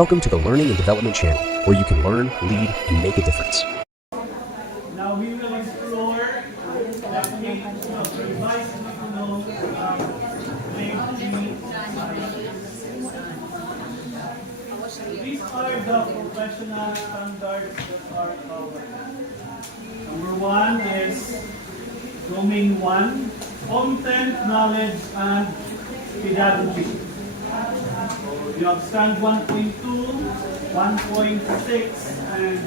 Welcome to the Learning and Development Channel, where you can learn, lead, and make a difference. Now we will explore the techniques of revised curriculum grade 3 science. These are the professional standards that are covered. Number 1 is Domain 1, Content, Knowledge, and Pedagogy. So you have stand 1.2, 1.6, and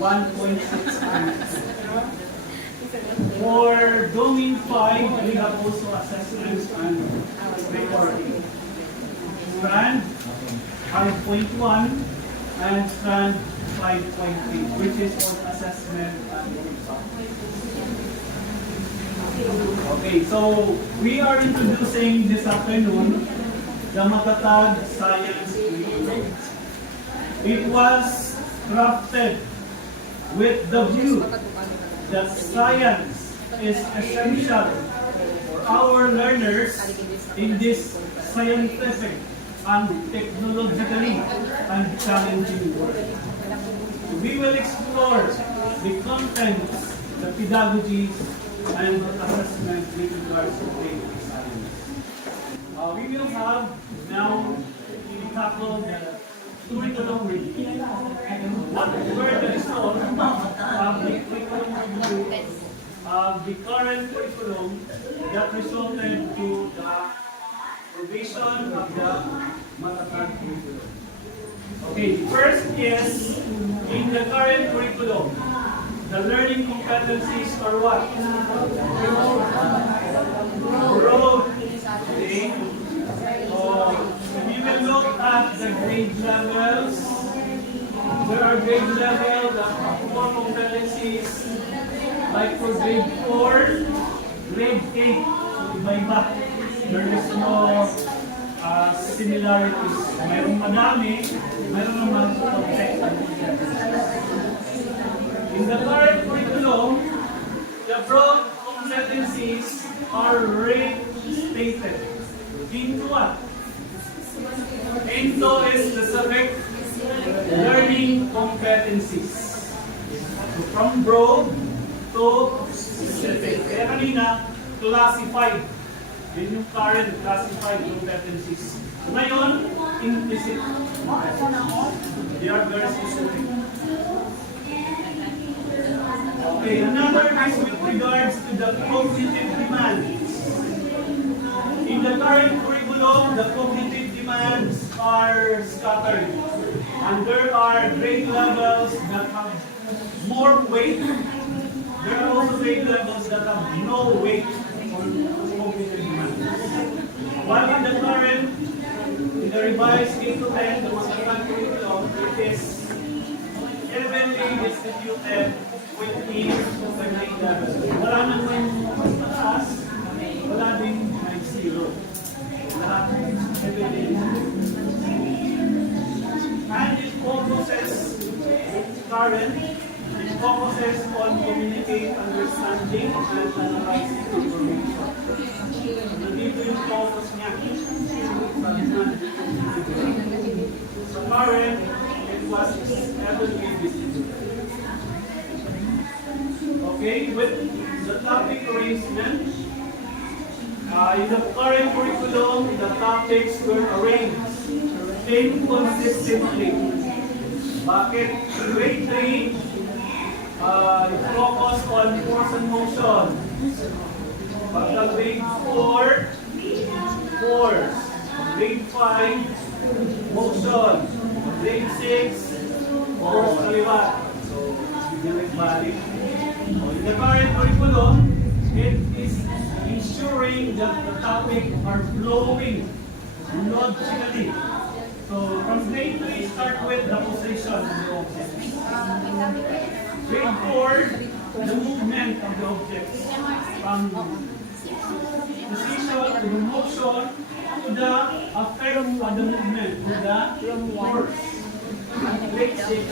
1.6. For Domain 5, we have also assessments and recording. Strand 5.1 and Strand 5.3, which is for assessment and recording. Okay, so we are introducing this afternoon the Matatag Science Curriculum. It was crafted with the view that science is essential for our learners in this scientific and technologically and challenging world. So we will explore the contents, the pedagogies, and the assessment with regards to basic science. We will have now tackle the curriculum review. What were the results of the curriculum review of the current curriculum that resulted to the provision of the Matatag curriculum? Okay, first is in the current curriculum, the learning competencies are what? Growth. Okay. We will look at the grade levels. There are grade levels of 4 competencies, like for grade 4, grade 8. So iba-iba. There is no similarities. Mayroong madami, mayroong naman konti. In the current curriculum, the broad competencies are rate-stated. Into what? Into is specific learning competencies. So from broad to specific. Kaya kanina, classified. Yun yung current classified competencies. Ngayon, implicit. They are very specific. Okay, another is with regards to the cognitive demands. In the current curriculum, the cognitive demands are scattered. And there are grade levels that have more weight. There are also grade levels that have no weight on cognitive demands. While in the current, in the revised 8 to 10, the Matatag curriculum, it is evenly distributed within the grade levels. Wala naman mas mataas, wala din may zero. Lahat evenly distributed. And it focuses, current, it focuses on communicate, understanding, and analyzing information. Nandito yung focus niya. Sa current, it was heavily distributed. Okay, with the topic arrangement, in the current curriculum, the topics were arranged inconsistently. Bakit? Grade 3, focus on force and motion. Pagka grade 4, force. Grade 5, motion. Grade 6, force kaliwat. So, balik-balik. In the current curriculum, it is ensuring that the topics are flowing logically. So, from grade 3, start with the position of the object. Grade 4, the movement of the object. From position to the motion to the effect of the movement, to the force. Grade 6.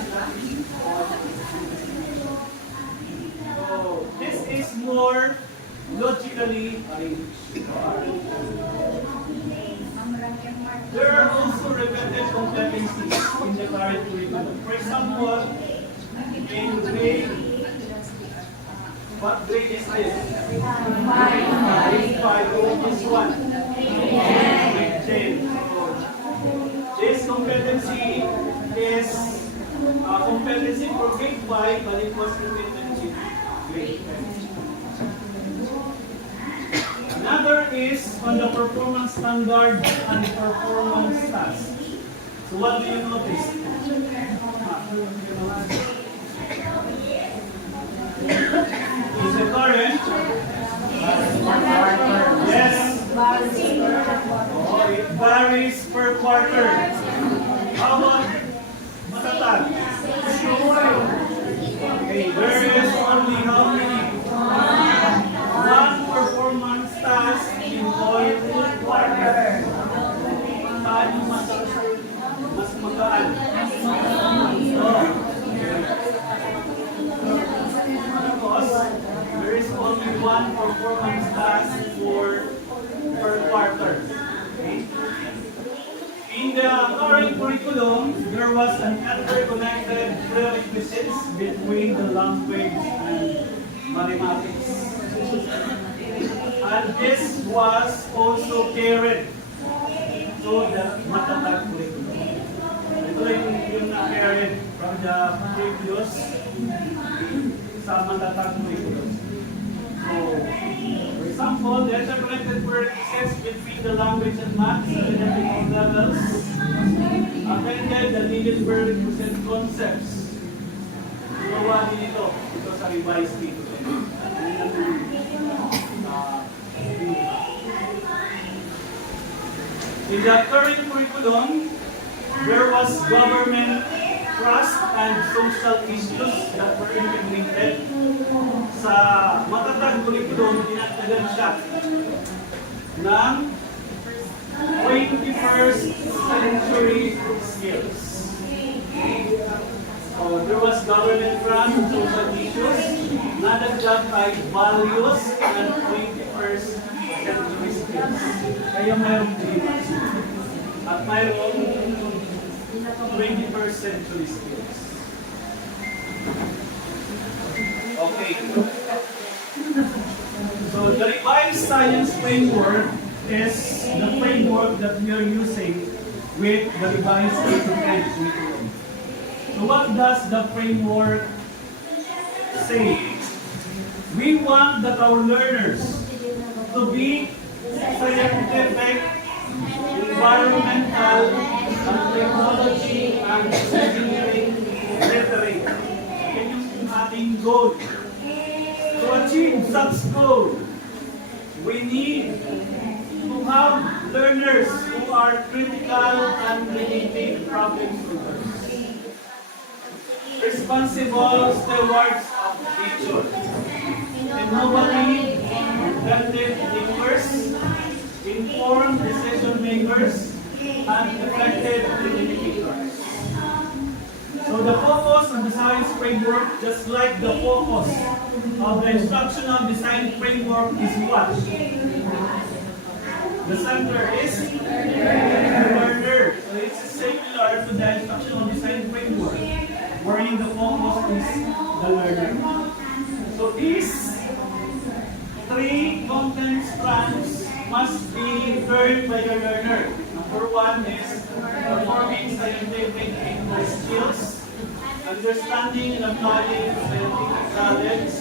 So, this is more logically arranged. There are also repetitive competencies. current curriculum. For example, in grade, what grade is this? Grade 5. This one? Grade 10. So, this competency is competency for grade 5, but it was competency grade 10. Another is on the performance standard and performance task. So what do you notice? Is it current? Yes. Oh, it varies per quarter. How about matatag? Okay, there is only how many? One performance task in all quarter. Saan yung mas magaan? Because there is only one performance task per quarter. Okay? In the current curriculum, there was an interconnected prerequisites between the language and mathematics. And this was also carried to the matatag curriculum. Ito yung na-carried from the previous sa matatag curriculum. So, for example, the interconnected prerequisites between the language and maths at different levels attended the needed prerequisite concepts. Ginawa din ito sa revised dito. In the current curriculum, there was government, trust, and social issues that were integrated. Sa matatag curriculum, dinagdagan siya ng 21st century skills. So, there was government, trust, and social issues, nadagdag ay values, and 21st century skills. Kaya mayroong 3 months. At mayroong 21st century skills. Okay. So the revised science framework is the framework that we are using with the revised K-10 curriculum. So what does the framework say? We want that our learners to be scientific, environmental, and technology, and engineering literate. Yan yung ating goal. To achieve such goal, we need to have learners who are critical and creative problem solvers, responsible stewards of nature, innovative, inventive thinkers, informed decision makers, and effective communicators. So the focus on the science framework, just like the focus of the instructional design framework, is what? The center is the learner. So it's similar to the instructional design framework, wherein the focus is the learner. So these 3 content strands must be learned by the learner. Number 1 is performing scientific skills, understanding and applying scientific knowledge,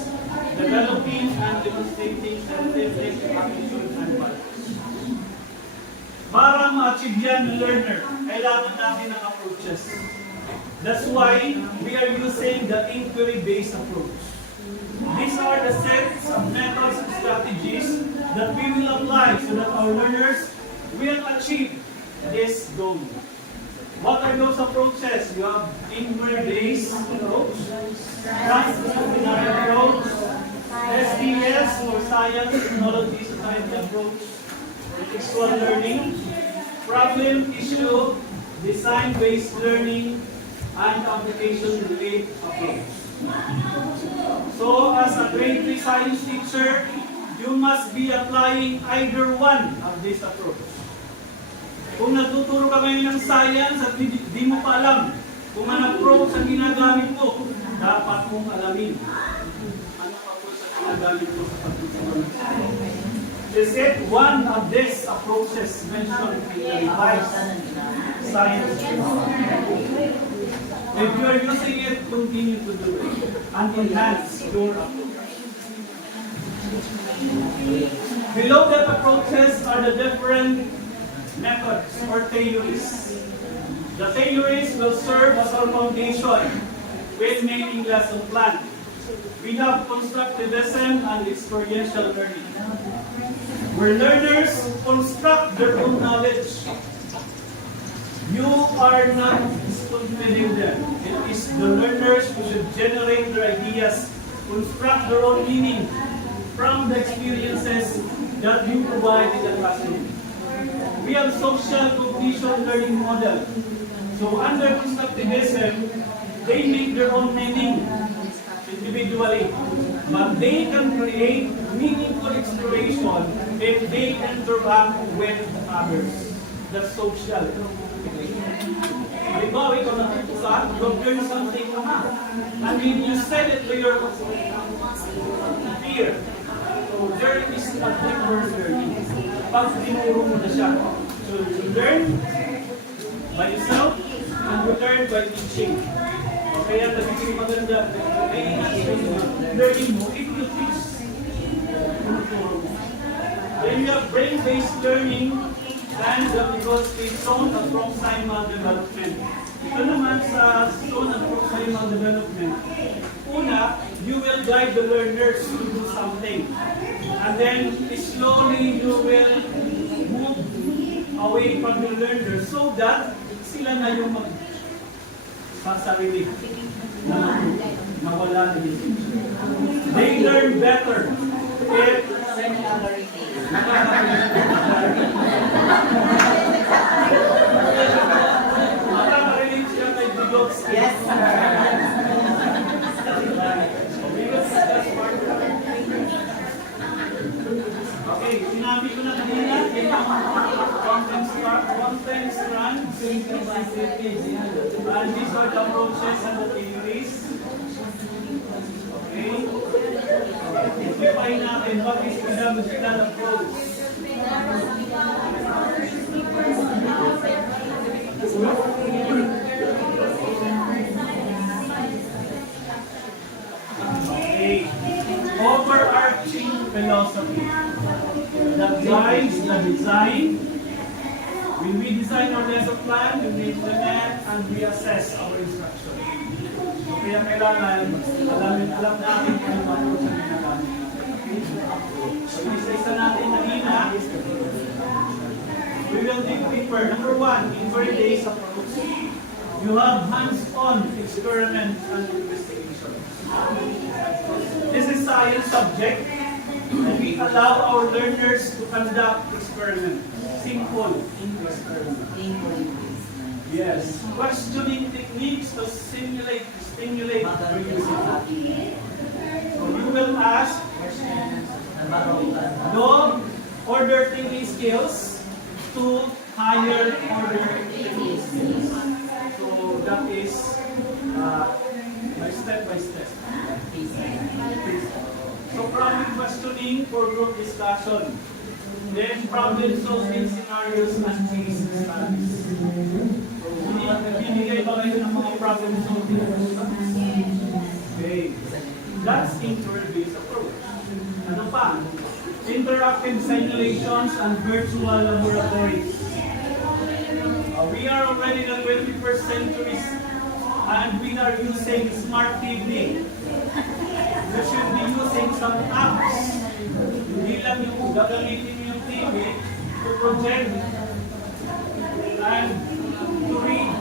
developing and demonstrating scientific attitude and values. Para ma-achieve yan ng learner, kailangan natin ng approaches. That's why we are using the inquiry-based approach. These are the sets of methods and strategies that we will apply so that our learners will achieve this goal. What are those approaches? You have inquiry-based approach, transdisciplinary approach, SDS or science, technology, society approach, contextual learning, problem issue, design-based learning, and application-related approach. So, as a grade 3 science teacher, you must be applying either one of these approach. Kung nagtuturo ka ngayon ng science at di mo pa alam Kung ang approach ang ginagamit mo, dapat mong alamin. Ano approach ang ginagamit mo sa pagtutulong? They said one of these approaches mentioned in the revised science. If you are using it, continue to do it and enhance your approach. Below that approaches are the different methods or theories. The theories will serve as our foundation when making lesson plan. We have constructivism and experiential learning, where learners construct their own knowledge. You are not spoon-feeding them. It is the learners who should generate their ideas, construct their own meaning from the experiences that you provide in the classroom. We have social cognition learning model. So under constructivism, they make their own meaning individually, but they can create meaningful exploration if they interact with others. That's social. Halimbawa, ikaw natutusa, you learn something from her. I mean, you sell it to your peer. So there is a different learning. Pag tinuro mo na siya. So you learn by yourself and you learn by teaching. Kaya nagiging maganda. Learning mo if you teach. Then you have brain-based learning and the zone of proximal development. Ito naman sa zone of proximal development. Una, you will guide the learners to do something. And then slowly you will move away from the learners so that sila na yung magsasarili na nawala na yung teacher. They learn better if makakarinig siya kay Bigots. Yes, sir. Okay, sinabi ko na kanina, content strands, and these are the approaches and the theories. Okay? Define natin what is pedagogical approach. Okay. Overarching philosophy that guides the design. When we design our lesson plan, we implement and we assess our instruction. So kaya kailangan alam natin kung ano approach ang ginagamit. So isa-isa natin kanina, we will dig deeper. Number one, inquiry-based approach. You have hands-on experiments and investigation. This is science subject, and we allow our learners to conduct experiments. Simple experiment. Yes. Questioning techniques to stimulate curiosity. So you will ask low order thinking skills to higher order thinking skills. So that is by step. So problem questioning for group discussion. Then problem solving scenarios and case studies. Binigay ba kayo ng mga problem solving? Okay. That's inquiry-based approach. Ano pa? Interactive simulations and virtual laboratories. We are already in the 21st century and we are using smart TV. We should be using some apps. Hindi lang yung gagamitin yung TV to project and to read.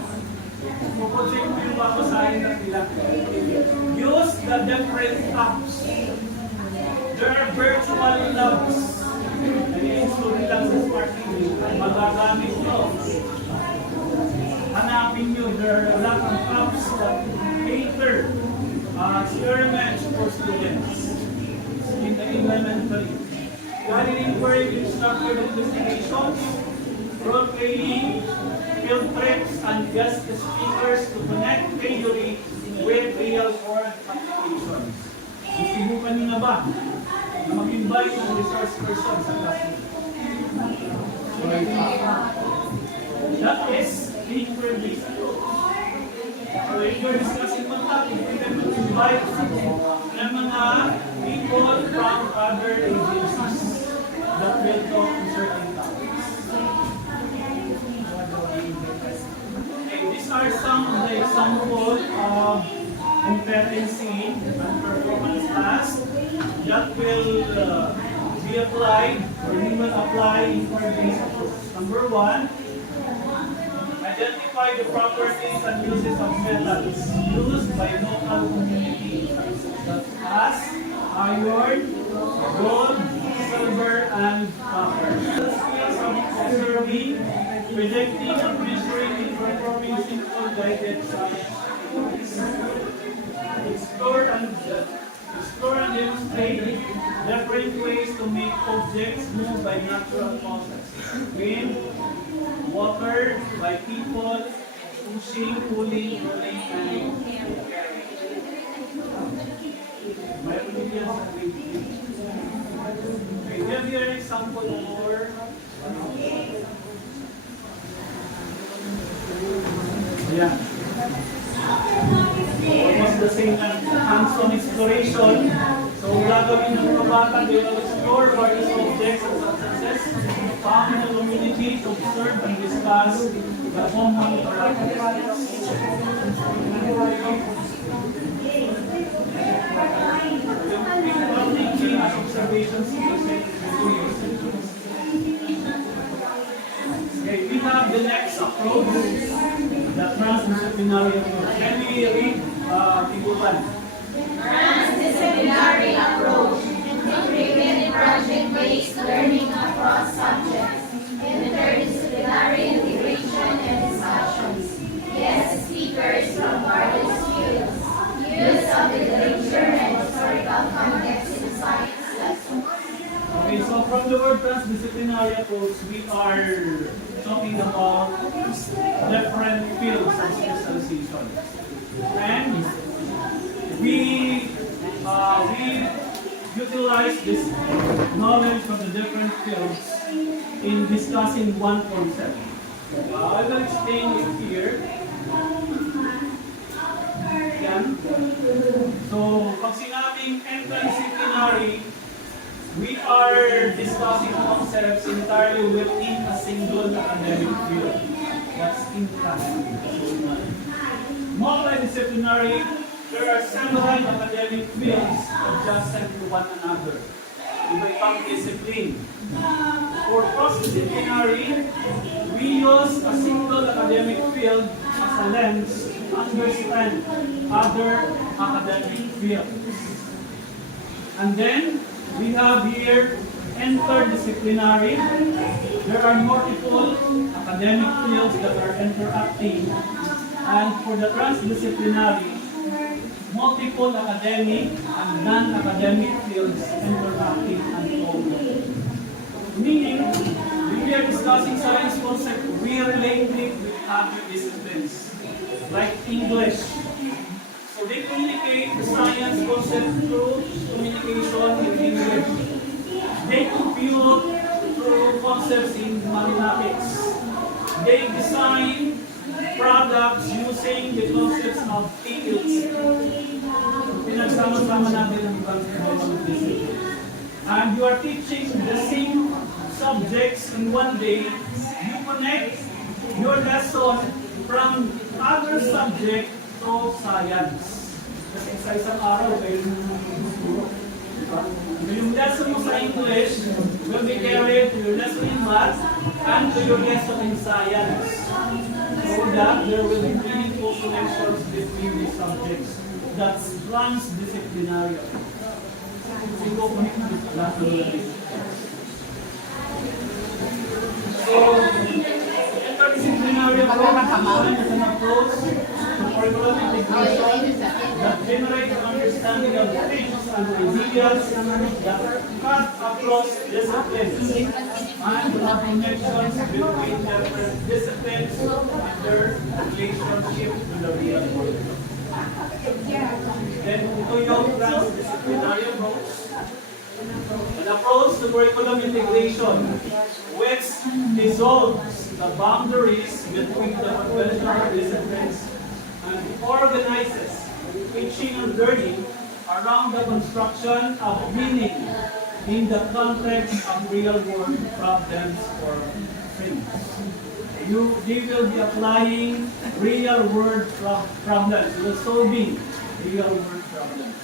Project mo yung babasahin na nila. Use the different apps. There are virtual labs. Nag-i-install lang sa smart TV. Magagamit nyo. Hanapin nyo. There are a lot of apps that cater experiments for students in the elementary. Guided inquiry with structured investigations, role playing, field trips, and guest speakers to connect theory with real-world applications. Isibukan niyo na ba na mag-invite ng resource person sa class niyo? That is introduce. So if you're discussing one topic, you can invite ng mga people from other agencies that will talk on certain topics. Okay, these are some of the examples of competency and performance tasks that will be applied or we will apply in 4 days. Number 1, identify the properties and uses of metals used by local communities such as iron, gold, silver, and copper. The skills of observing, predicting, and measuring in performing simple guided science activities. Explore and demonstrate different ways to make objects move by natural processes. Wind, water, by people, pushing, pulling, rolling, and carrying. Mayroon din yan sa creativity. Okay, we have here an example for yeah. Almost the same hands-on exploration. So, gagawin ng mga bata, they will explore various objects and substances found in the community to observe and discuss the common characteristics. Critical thinking as observations using okay, we have the next approach, the transdisciplinary approach. Can we read Tiguan? Transdisciplinary approach, integrated project-based learning across subjects, interdisciplinary integration and discussions, guest speakers from various fields, use of literature and historical context in science lessons. Okay, so from the word transdisciplinary approach, we are talking about different fields of specialization. And we utilize this knowledge from the different fields in discussing one concept. I will explain it here. Yan. So, pag sinabing interdisciplinary, we are discussing concepts entirely within a single academic field. That's interdisciplinary. Multidisciplinary, there are several academic fields adjacent to one another. Iba-ibang discipline. For cross-disciplinary, we use a single academic field as a lens to understand other academic fields. And then, we have here interdisciplinary. There are multiple academic fields that are interacting. And for the transdisciplinary, multiple academic and non-academic fields interacting and co-working. Meaning, when we are discussing science concept, we are relating with other disciplines, like English. So they communicate the science concept through communication in English. They compute through concepts in mathematics. They design products using the concepts of fields. Pinagsama-sama natin ang ibang disciplines. And you are teaching the same subjects in one day. You connect your lesson from other subject to science. Kasi sa isang araw, kayo yung yung lesson mo sa English will be carried to your lesson in math and to your lesson in science. So that there will be meaningful connections between these subjects. That's transdisciplinary. So, interdisciplinary approach is an approach curriculum integration that generate understanding of things and ideas that cut across disciplines and have connections between different disciplines and their relationship to the real world. Then ito yung transdisciplinary approach. An approach to curriculum integration which dissolves the boundaries between the conventional disciplines and organizes teaching and learning around the construction of meaning in the context of real-world problems or things. They will be applying real-world problems, solving real-world problems.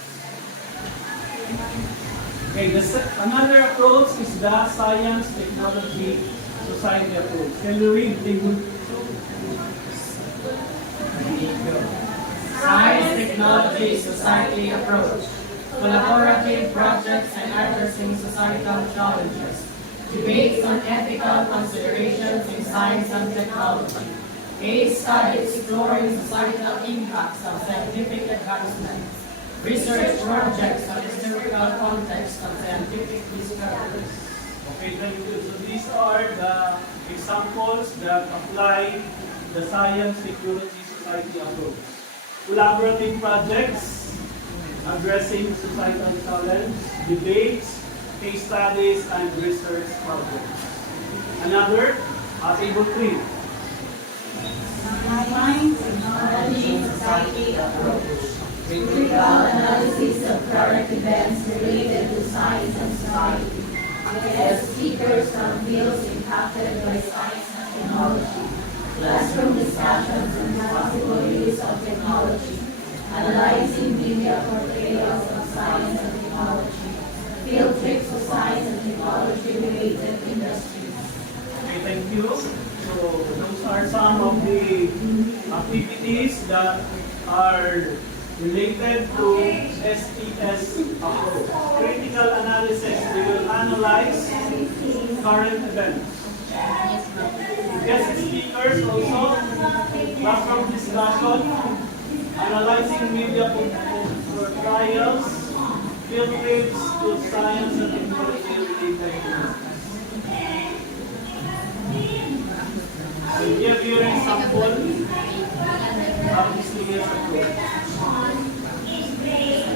Okay, another approach is the science, technology, society approach. Can you read table 2? Science, technology, society approach. Collaborative projects and addressing societal challenges. Debates on ethical considerations in science and technology. Case studies exploring societal impacts of scientific advancements. Research projects on historical context of scientific discoveries. Okay, thank you. So these are the examples that apply the science, technology, society approach. Collaborative projects addressing societal challenge, debates, case studies, and research projects. Another, table 3. Science, technology, society approach. Critical analysis of current events related to science and society. Guest speakers from fields impacted by science and technology. Classroom discussions on the possible use of technology. Analyzing media portrayals of science and technology. Field trips to science and technology-related industries. Okay, thank you. So those are some of the activities that are related to STS approach. Critical analysis, we will analyze current events. Guest speakers also, classroom discussion, analyzing media for trials, field trips to science and technology related industries. So give you an example of this STS approach.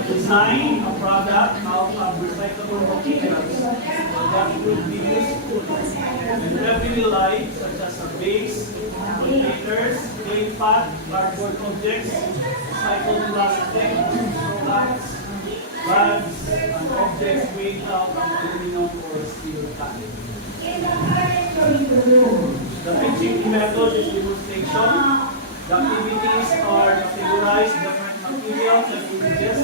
Design a product out of recyclable materials that would be useful in everyday life, such as a base, containers, clay pot, cardboard objects, recycled plastic, products, bags, and objects made out of aluminum or steel can. The teaching method is demonstration. The activities are categorized different materials and images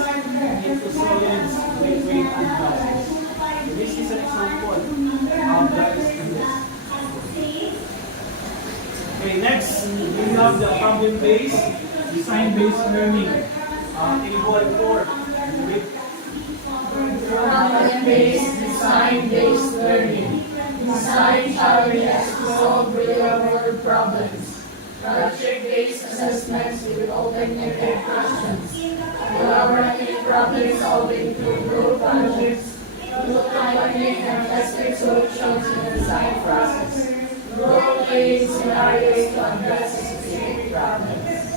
into solids, liquid, and gases. This is an example of the STS. Okay, next, we have the problem-based, design-based learning. Table 4. Problem-based, design-based learning. Design challenges to solve real-world problems. Project-based assessments with open-ended questions. Collaborative problem-solving through group projects. Prototyping and testing solutions in the design process. Role-playing scenarios to address specific problems.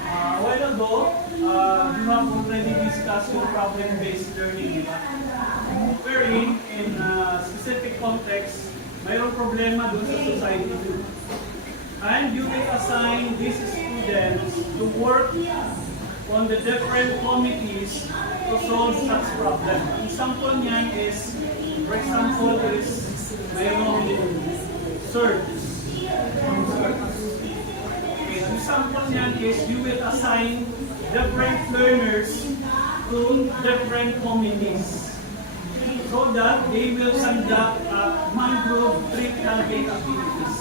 A while ago, you have already discussed yung problem-based learning. Wherein, in a specific context, mayroong problema doon sa society too. And you will assign these students to work on the different committees to solve such problem. Ang example niyan is, for example, is mayroong search. Okay, ang example niyan is you will assign different learners to different committees so that they will conduct mangrove tree calving activities.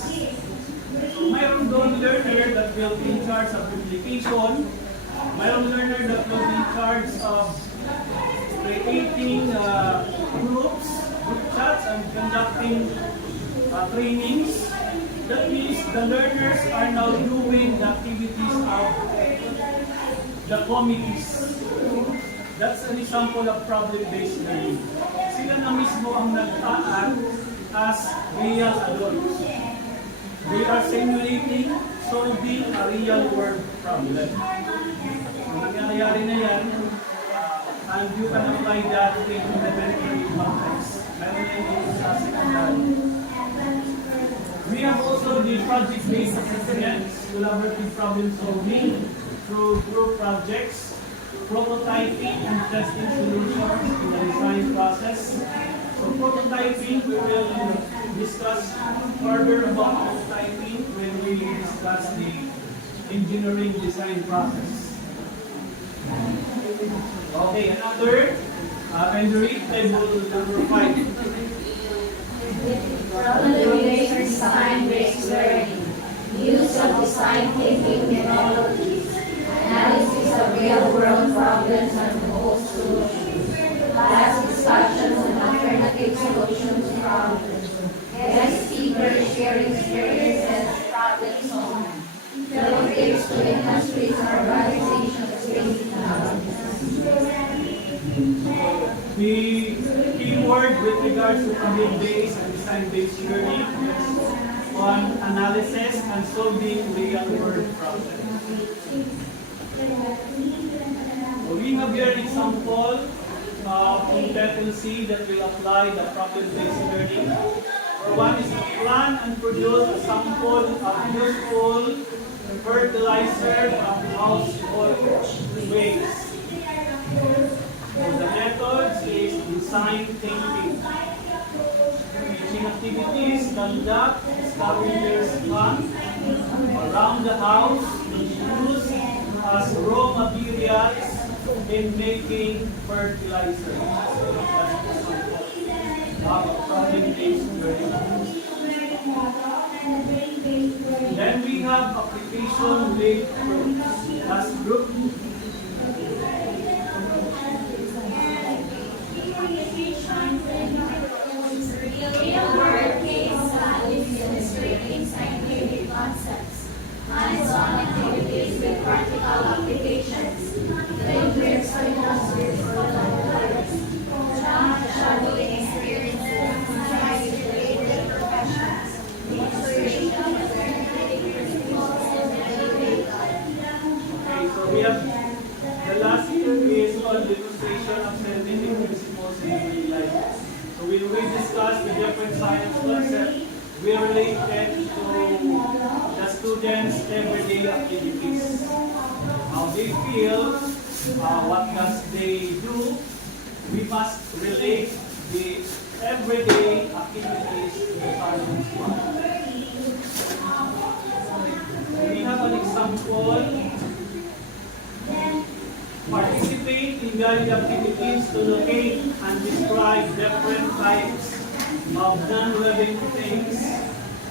So, mayroon doon learner that will be in charge of publication. Mayroon learner that will be in charge of creating group chats and conducting trainings. That means the learners are now doing the activities of the committees. That's an example of problem-based learning. Sila na mismo ang nag-act as real adults. They are simulating, solving a real-world problem. Kung nangyayari na yan, and you can apply that in elementary context. Meron yan dito sa secondary. We have also the project-based assessments, collaborative problem solving through group projects, prototyping and testing solutions in the design process. So prototyping, we will discuss further about prototyping when we discuss the engineering design process. Okay, another, can you read table number 5? Problem-based design-based learning, use of design thinking methodologies, analysis of real-world problems and proposed solutions, class discussions on alternative solutions to problems, guest speakers sharing experiences, problem solving, delegates to industries and organizations facing challenges. The keyword with regards to problem-based and design-based learning is on analysis and solving real-world problems. So we have here an example competency that will apply the problem-based learning. One is to plan and produce a sample of useful fertilizer from household waste. So the methods is design thinking. Teaching activities conduct scavengers hunt around the house used as raw materials in making fertilizer. Then we have application-based groups as group. Real-world case studies illustrating scientific concepts, hands-on activities with practical applications, language for industries for laboratories, shadowing experiences, science-related professions, inspiration of alternative principles and everyday life. Okay, so we have the last here is on the illustration of scientific principles in everyday life. So we will discuss the different science concepts we related to the students' everyday activities. How they feel, what does they do. We must relate the everyday activities to the science one. We have an example. Participate in guided activities to locate and describe different types of non-living things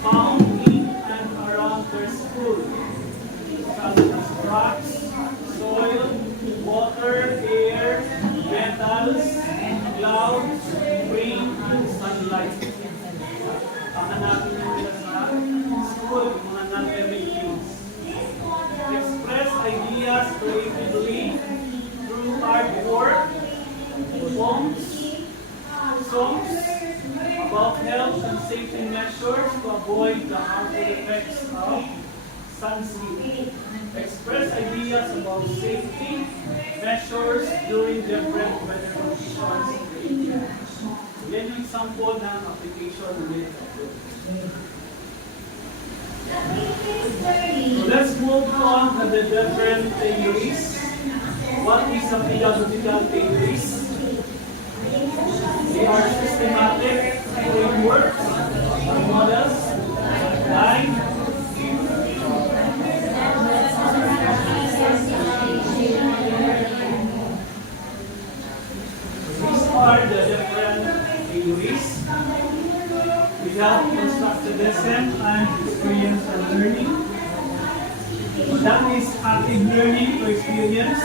found in and around their school, such as rocks, soil, water, air, metals, clouds, rain, and sunlight. Pahanapin nila sa school, mga non-living things. Express ideas creatively through artwork, songs about health and safety measures to avoid the harmful effects of sunscreen. Express ideas about safety measures during different weather conditions. Yan yung sample ng application related. So let's move on to the different theories. What is a pedagogical theories? They are systematic frameworks or models that guide these are the different theories. We have constructivism and experience and learning. So that is active learning to experience.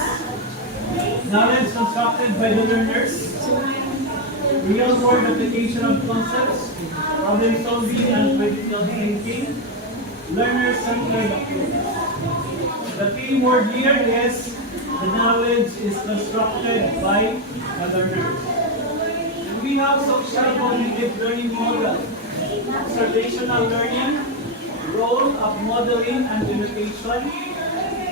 Knowledge constructed by the learners. Real-world application of concepts. Problem solving and critical thinking. Learner-centered approach. The key word here is the knowledge is constructed by the learners. And we have social cognitive learning model, observational learning, role of modeling and imitation,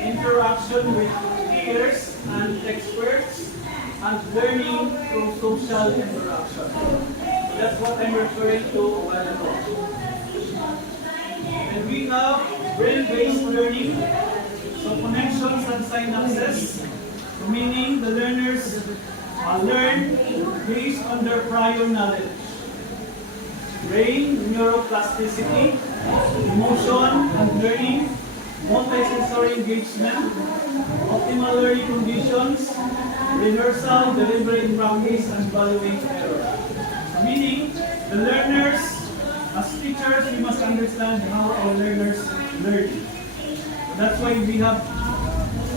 interaction with peers and experts, and learning through social interaction. That's what I'm referring to a while ago. And we have brain-based learning, so connections and synapses, meaning the learners learn based on their prior knowledge. Brain neuroplasticity, emotion and learning, multisensory engagement, optimal learning conditions, rehearsal, deliberate practice, and valuing error. Meaning, the learners, as teachers, we must understand how our learners learn. That's why we have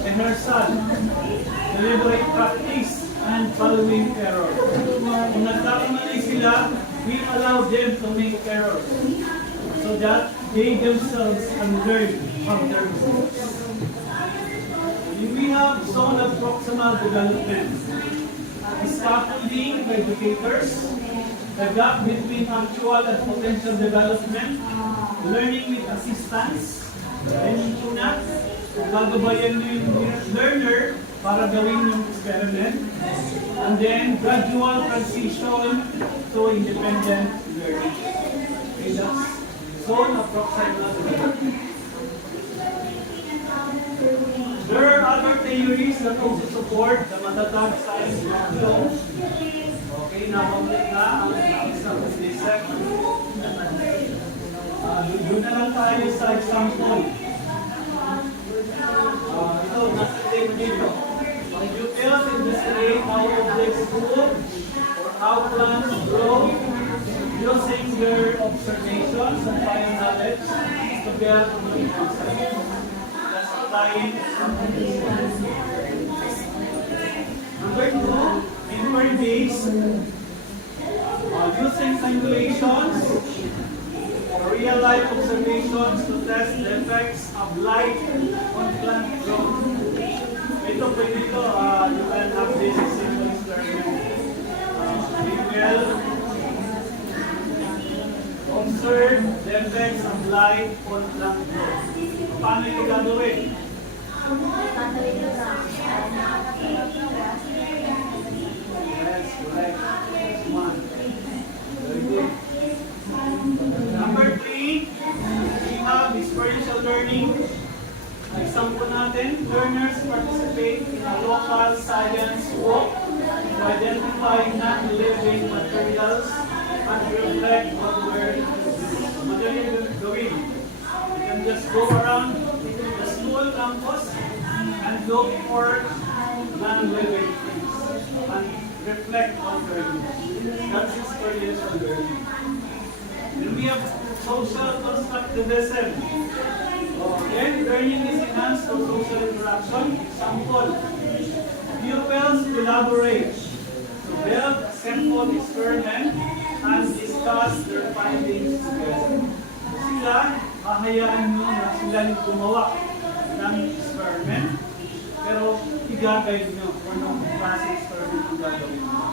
rehearsal, deliberate practice, and following error. Kung nagkakamali sila, we allow them to make errors so that they themselves can learn from their mistakes. We have zone of proximal development, scaffolding by educators, the gap between actual and potential development, learning with assistance, then yung una, gagabayan nyo yung learner para gawin yung experiment, and then gradual transition to independent learning. Okay, that's zone of proximal development. There are other theories that also support the matatag science model. Okay, na-complete na ang isang desek. Doon na lang tayo sa example. Ito, nasa table dito. Pupils investigate how objects move or how plants grow using their observations and prior knowledge to build new concepts. That's applying Number 2, inquiry-based, using simulations or real-life observations to test the effects of light on plant growth. Ito pwede ito, you can have this simple experiment. We will observe the effects of light on plant growth. Paano ito gagawin? Yes, correct. One. Very good. Number 3, we have experiential learning. Example natin, learners participate in a local science walk to identify non-living materials and reflect on where madali gawin. You can just go around the school campus and look for non-living things and reflect on learning. That's experiential learning. Then we have social constructivism. Again, learning is enhanced through social interaction. Example, pupils collaborate to build a simple experiment and discuss their findings together. Sila, hahayaan nyo na sila yung gumawa ng experiment, pero i-guide nyo kung anong klase experiment ang gagawin nyo.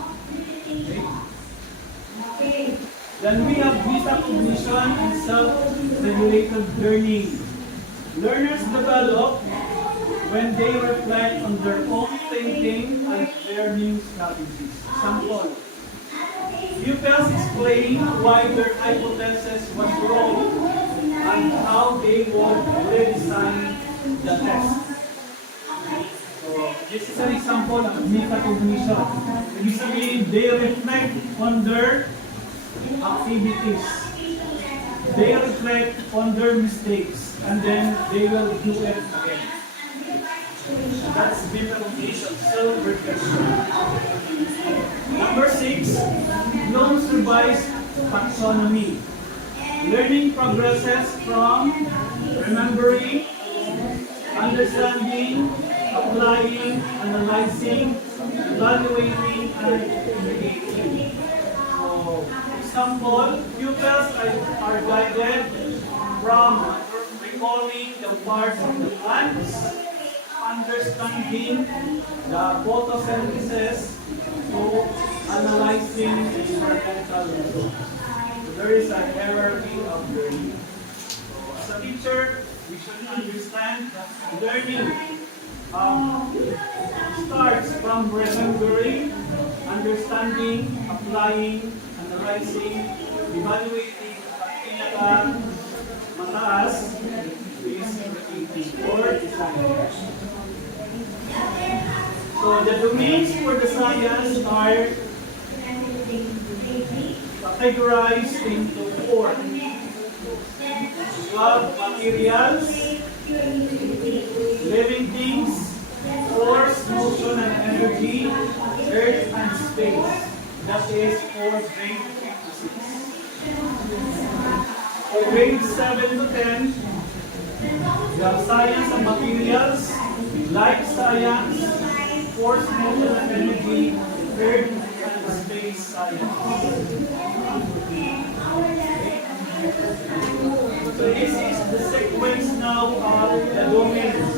Okay? Then we have metacognition and self-regulated learning. Learners develop when they reflect on their own thinking and learning strategies. Example, pupils explain why their hypothesis was wrong and how they would redesign the test. So, this is an example of metacognition. Ibig sabihin, they reflect on their activities. They reflect on their mistakes and then they will do it again. That's metacognition, self-reflection. Number 6, Bloom's revised taxonomy. Learning progresses from remembering, understanding, applying, analyzing, evaluating, and communicating. So, example, pupils are guided from recalling the parts of the plants understanding the photosynthesis to analyzing experimental results. So there is a hierarchy of learning. So as a teacher, we should understand that learning starts from remembering, understanding, applying, analyzing, evaluating, at mataas is creating or designing. So the domains for the science are categorized into 4. You have materials, living things, force, motion, and energy, earth, and space. That is for grade 3 to 6. For grade 7 to 10, you have science and materials, life science, force, motion, and energy, earth, and space science. So this is the sequence now of the domains.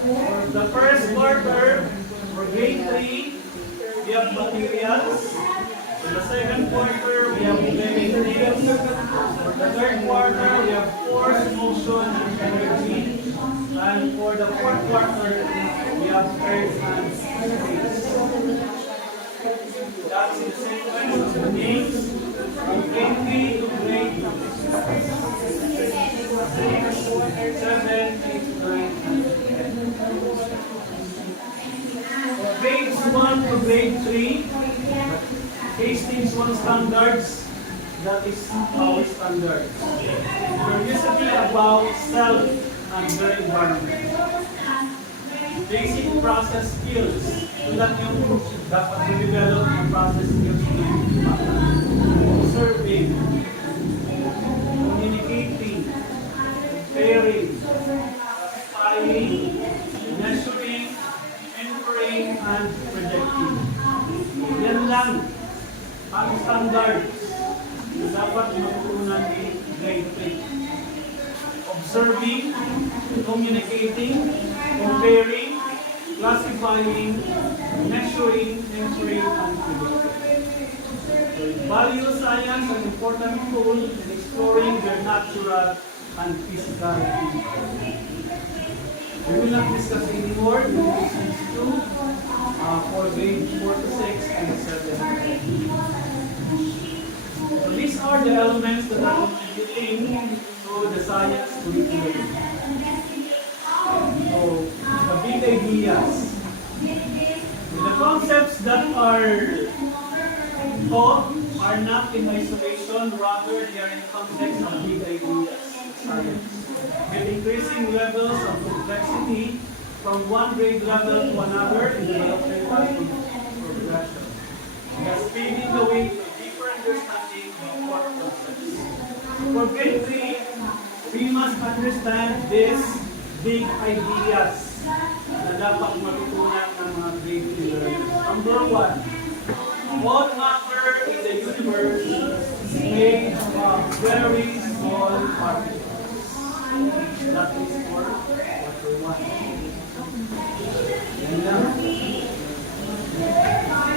For the first quarter, for grade 3, we have materials. For the second quarter, we have living things. For the third quarter, we have force, motion, and energy. And for the fourth quarter, we have earth and space. That's the sequence of the names from grade 3 to grade 7, 8, 9, and 10. Grades 1 to grade 3, Hastings 1 standards, that is our standard. We're basically about self and their environment. Basic process skills. Tulad yung dapat i-develop ng process skills ng observing, communicating, pairing, spying, measuring, inferring, and predicting. Yan lang ang standards na dapat matutunan ni grade 3. Observing, communicating, comparing, classifying, measuring, inferring, and predicting. So, value science an important tool in exploring their natural and physical environment. We will not discuss anymore. We will discuss 2 for grade 4 to 6 and 7 to 10. So these are the elements that are contributing to the science curriculum. So the big ideas. The concepts that are taught are not in isolation, rather they are in context of big ideas. Science. With increasing levels of complexity from one grade level to another in the developmental progression. Thus paving the way to deeper understanding of core concepts. For grade 3, we must understand these big ideas na dapat matutunan ng mga grade 3 learners. Number 1, all matter in the universe is made of very small particles. That is for quarter 1.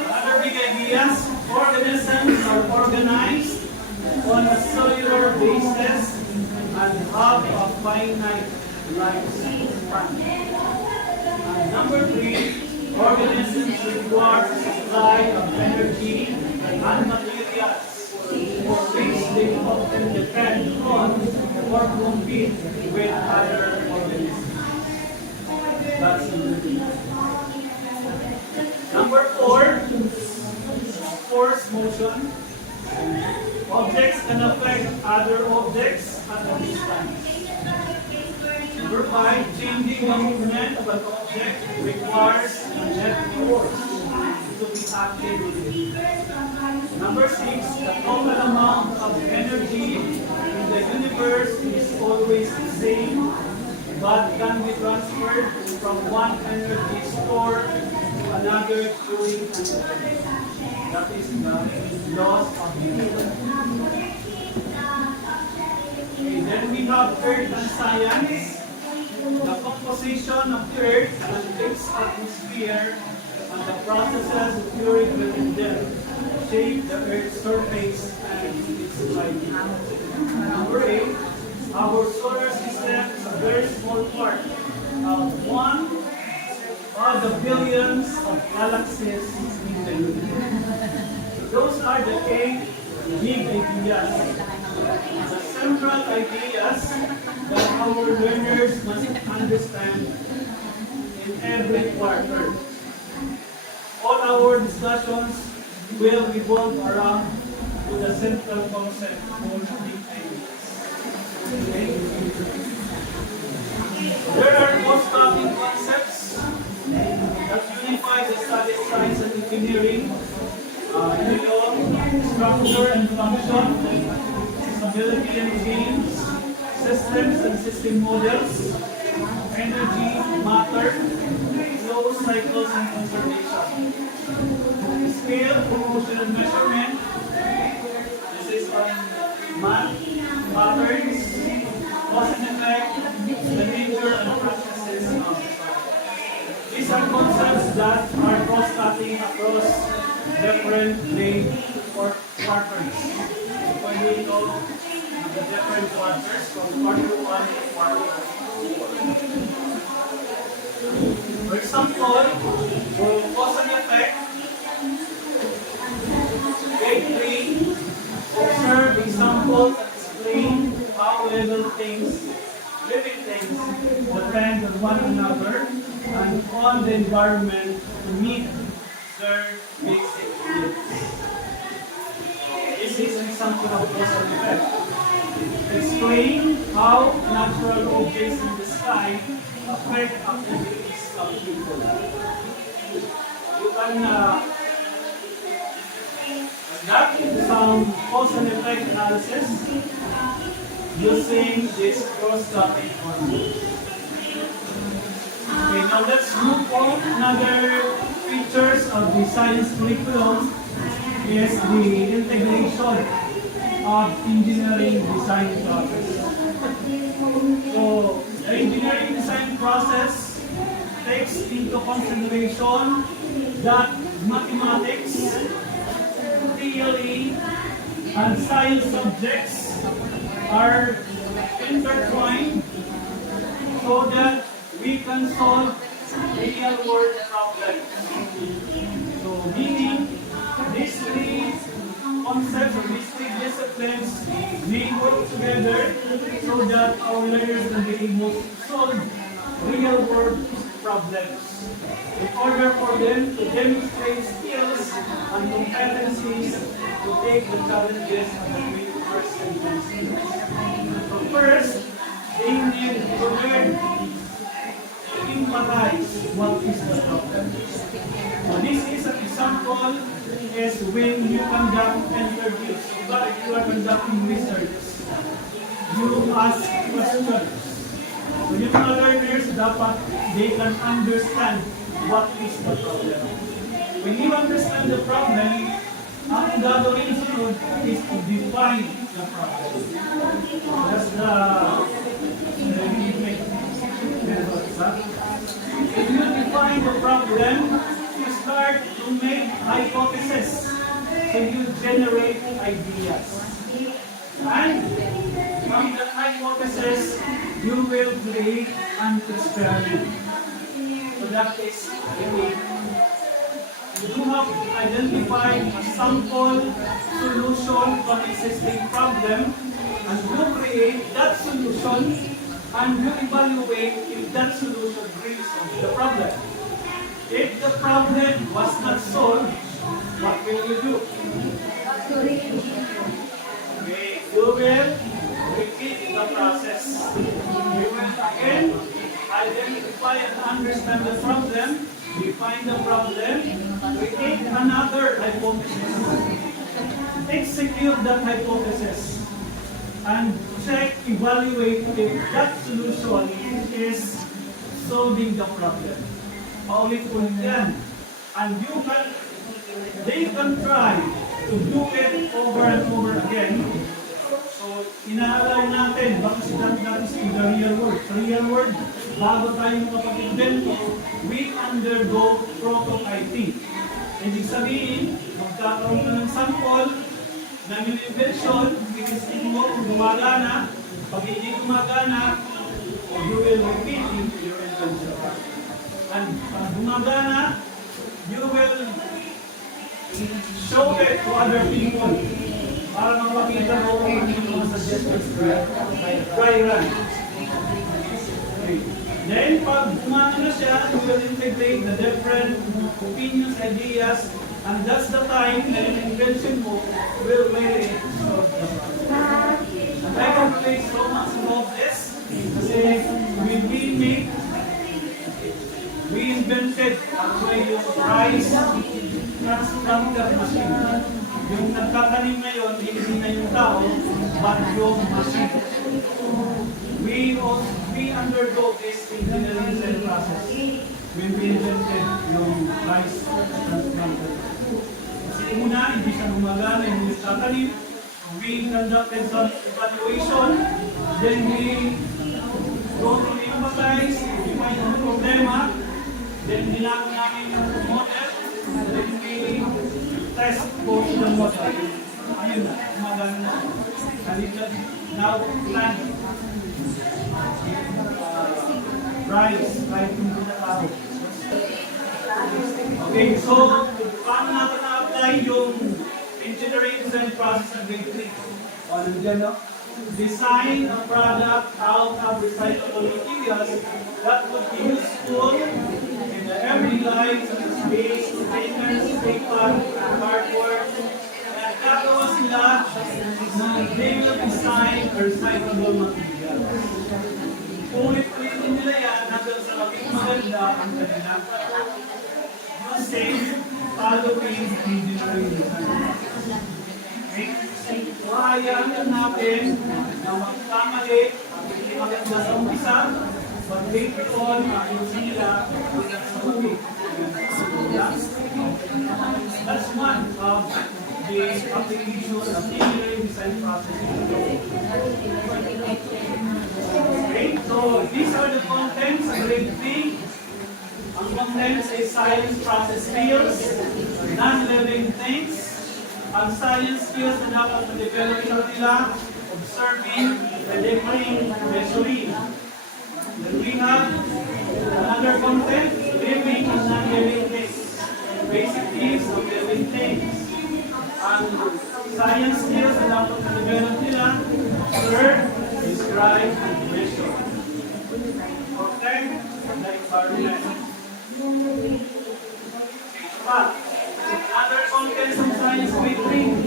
Other big ideas, organisms are organized on a cellular basis and have a finite lifespan. And number 3, organisms require supply of energy and materials for which they often depend on or compete with other organisms. That's number 4, force motion. Objects can affect other objects at a distance. Number 5, changing the movement of an object requires a net force to be active with it. Number 6, the total amount of energy in the universe is always the same, but can be transferred from one energy store to another during an event. That is the laws of nature. Okay, then we have earth and science. the composition of the earth and its atmosphere and the processes occurring within them shape the earth's surface and its climate. Number 8, our solar system is a very small part of one of the billions of galaxies in the universe. Those are the 8 big ideas. The central ideas that our learners must understand in every quarter. All our discussions will revolve around to the central concept called big ideas. Okay? There are cross-cutting concepts that unify the study of science and engineering, structure and function, stability and change, systems and system models, energy, matter, flow cycles and conservation. Scale, proportion and measurement. This is on math, patterns, cause and effect, the nature and processes of science. These are concepts that are cross-cutting across different grade or quarters. When we know the different quarters from quarter 1 to quarter 4. For example, for cause and effect, grade 3, observe examples and explain how living things depend on one another and on the environment to meet their basic needs. This is an example of cause and effect. Explain how natural objects in the sky affect activities of people. You can conduct some cause and effect analysis using this cross-cutting concept. Okay, now let's move on. Another features of the science curriculum is the integration of engineering design process. So, the engineering design process takes into consideration that mathematics, theory, and science subjects are intertwined so that we can solve real-world problems. So, meaning these three concepts or these three disciplines may work together so that our learners can be able to solve real-world problems in order for them to demonstrate skills and competencies to take the challenges of the 21st century. So first, they need to learn to empathize what is the problem. So this is an example is when you conduct interviews. But if you are conducting research, you ask questions. So yung mga learners, dapat they can understand what is the problem. When you understand the problem, ang gagawin sunod is to define the problem. That's the if you define the problem, you start to make hypotheses. So you generate ideas. And from that hypothesis, you will create an experiment. So that is unique. You have identified a sample solution to an existing problem, and you create that solution, and you evaluate if that solution really solves the problem. If the problem was not solved, what will you do? Okay, you will repeat the process. You will again identify and understand the problem, define the problem, create another hypothesis, execute that hypothesis, and check, evaluate if that solution is solving the problem. Paulit-ulit yan. And they can try to do it over and over again. So, inaalala natin, baka sinabi natin in the real world. Sa real world, bago tayo makapag-invento, we undergo prototyping. Ibig sabihin, magkakaroon ka ng sample ng yung invention, i-testing mo kung gumagana. Pag hindi gumagana, you will repeat your invention. And pag gumagana, you will show it to other people para mapakita mo kung ano yung mga suggestions. Try run. Okay. Then, pag gumana na siya, you will integrate the different opinions, ideas, and that's the time na yung invention mo will really solve the problem. And I can relate so much about this kasi we invented actually yung rice transplanter machine. Yung nagtatanim na yun, hindi na yung tao, but yung machine. We undergo this engineering cell process when we invented yung rice transplanter. Kasi una, hindi siya gumagana, hindi siya tatanim. We conducted some evaluation, then we go to empathize, we find the problema, then nilago namin yung model, then we test both the model. Ayun na, gumagana na. Now, plant rice, right into the tao. Okay, so, paano natin na-apply yung engineering design process ng grade 3? O, nandiyan, no? Design a product out of recyclable materials that would be useful in the everyday life, such as waste, papers, paper, cardboard, and gagawa sila na they will design a recyclable material. Ulit-ulitin nila yan hanggang sa maging maganda ang kanilang using following engineering design. Okay? Hayaan natin na magkamali ang hindi maganda sa umpisa, but later on, ayusin nila hanggang sa maging that's one of the application of engineering design process. Okay, so these are the contents of grade 3. Ang contents is science process skills, non-living things. Ang science skills na dapat ma-develop nila, observing, delivering, measuring. Then we have another content, living and non-living things. Basic needs of living things. Ang science skills na dapat ma-develop nila, observe, describe, and measure. Protect the environment. Other contents of science we bring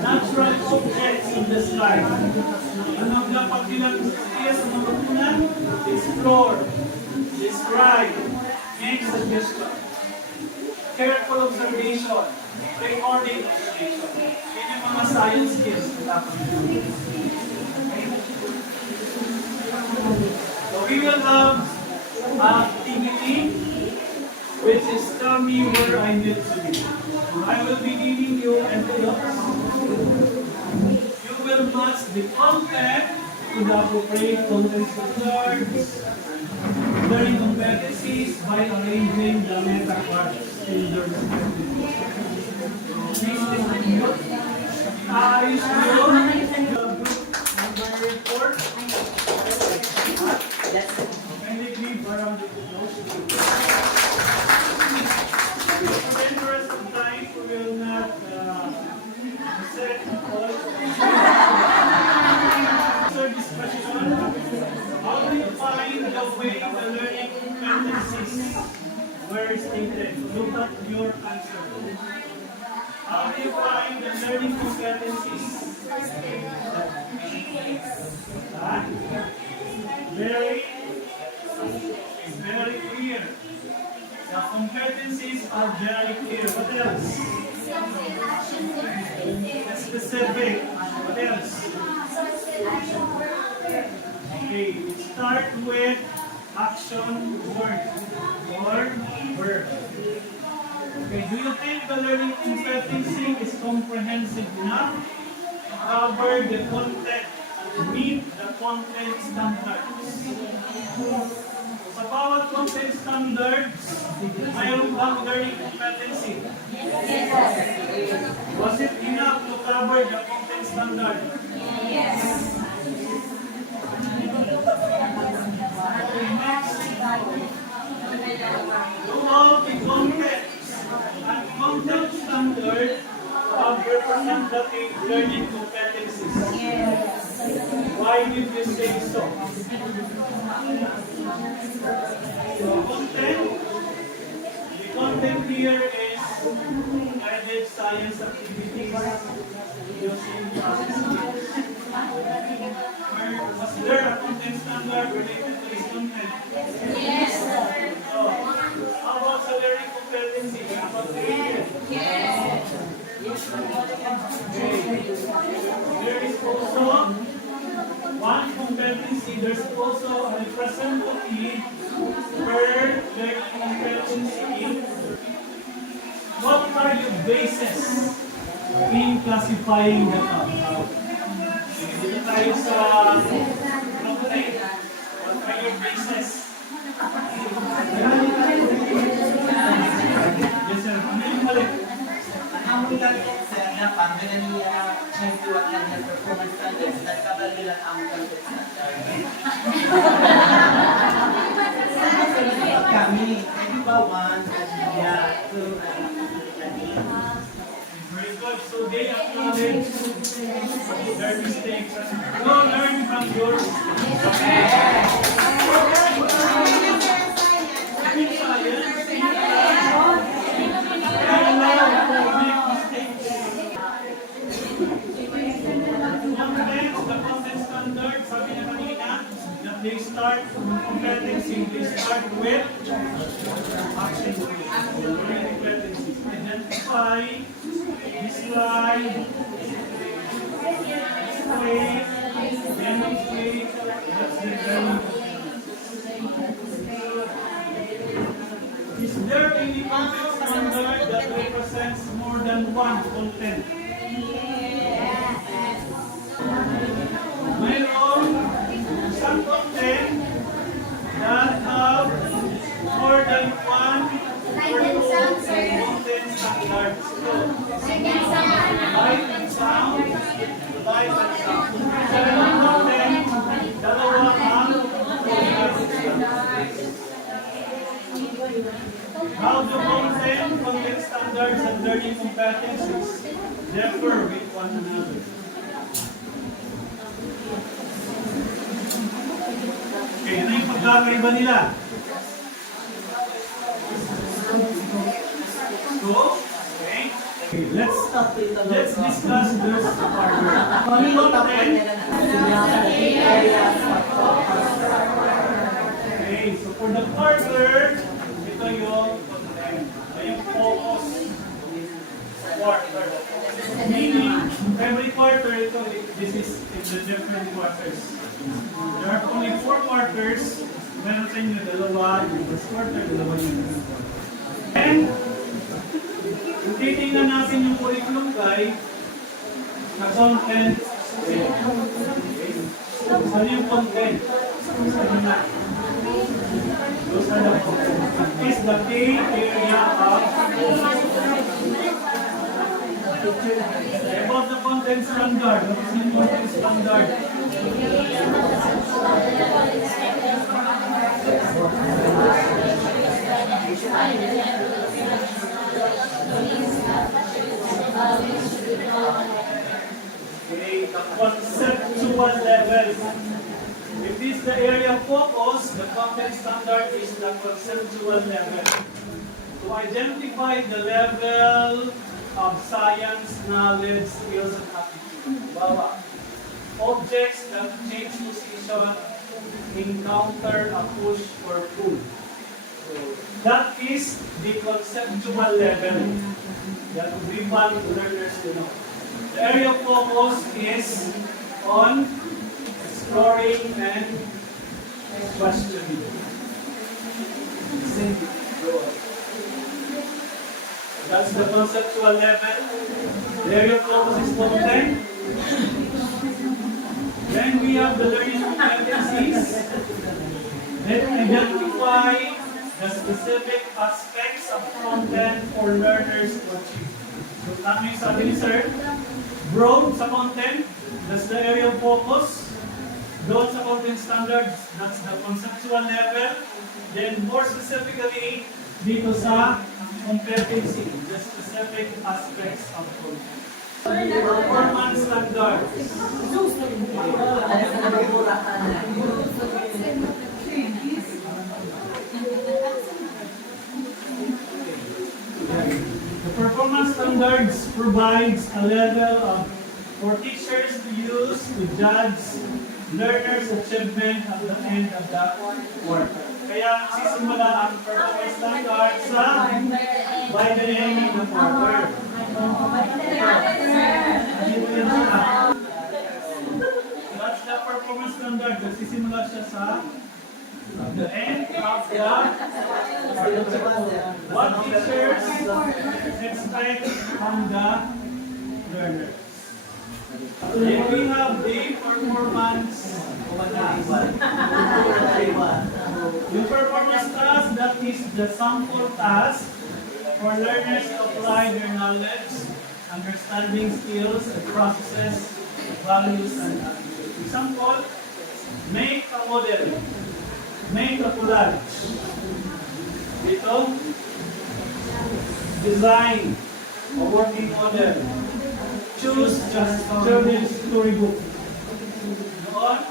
natural objects in the sky. Ano ang dapat nilang skills sa matutunan? Explore, describe, make suggestion. Careful observation, recording observation. Yan yung mga science skills na dapat nilang. So we will have activity which is tell me where I need to be. I will be giving you envelopes. You will match the content to the appropriate contents of cards. Learning competencies by arranging the meta cards in your respective. Please listen to you. Ayos ko yung group number 4. Kindly around the close. For the interest of time, we will not set all. Answer this question. How do you find the way the learning competencies were stated? Look at your answer. How do you find the learning competencies? Very clear. The competencies are very clear. What else? Specific. What else? Okay, start with action word or verb. Okay, do you think the learning competency is comprehensive enough to cover the content and meet the content standards. Sa bawat content standards, mayroon bang learning competency? Was it enough to cover the content standard? Throughout the content and content standard of representative learning competencies. Why did you say so? The content here is guided science activities using processes. Was there a content standard related to this content? So, how about salary competency? How about grading? There is also one competency. There's also a representative per learning competency. What are your bases in classifying the dito tayo sa content. What are your bases? Yes, sir. Ano yung mali? Ang target sa dapat niya nagtuwag ng performance standards nagkabal nila ang content standards. Kami, di ba one, yeah, two, Very good. So they acknowledge their mistakes. Go learn from your they start competency, they start with action competency. Identify, describe, explain, demonstrate, that's the learning. Is there any content standard that represents more than one content? Mayroon some content that have more than one content standards. Light and sound, light and sound. Meron content, dalawa ang how do content standards and learning competencies differ with one another? Okay, ano yung pagkakaiba nila? So, okay. Let's discuss this further. Okay, so for the quarter, ito yung content. Ito yung focus quarter. Meaning, every quarter, this is in the different quarters. There are only 4 quarters. Meron sa inyo dalawa, yung first quarter, dalawa yung second quarter. And, kung titingnan natin yung curriculum guide, na content, saan yung content? Saan na? Those are the content. Is the key area of about the content standard. What is the content standard? Okay, the conceptual level. If this is the area of focus, the content standard is the conceptual level. To identify the level of science, knowledge, skills, and attitude. Bawa. Objects that change position, encounter a push or pull. So, that is the conceptual level that we want learners to know. The area of focus is on exploring and questioning. That's the conceptual level. The area of focus is content. Then we have the learning competencies. Then identify the specific aspects of content for learners to achieve. So, tama yung sabi ni Sir. Broad sa content, that's the area of focus. Doon sa content standards, that's the conceptual level. Then more specifically, dito sa competency, the specific aspects of content. Performance standards. The performance standards provides a level of for teachers to use to judge learners' achievement at the end of the quarter. Kaya sisimula ang performance standard sa by the end of the quarter. That's the performance standard. Sisimula siya sa the end of the what teachers expect from the learners. Then we have the performance. The performance task, that is the sample task for learners to apply their knowledge, understanding skills and processes, values and attitudes. Example, make a model, make a collage. Dito, design a working model. Choose just children's storybook. Doon,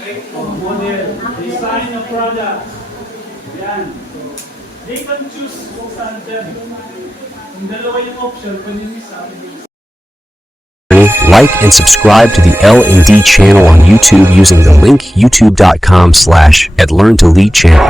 make a model, design a product. Yan. They can choose kung saan dyan. Kung dalawa yung option, pwede nyo sabi nyo. Like and subscribe to the L&D channel on YouTube using the link youtube.com/@learntolead channel.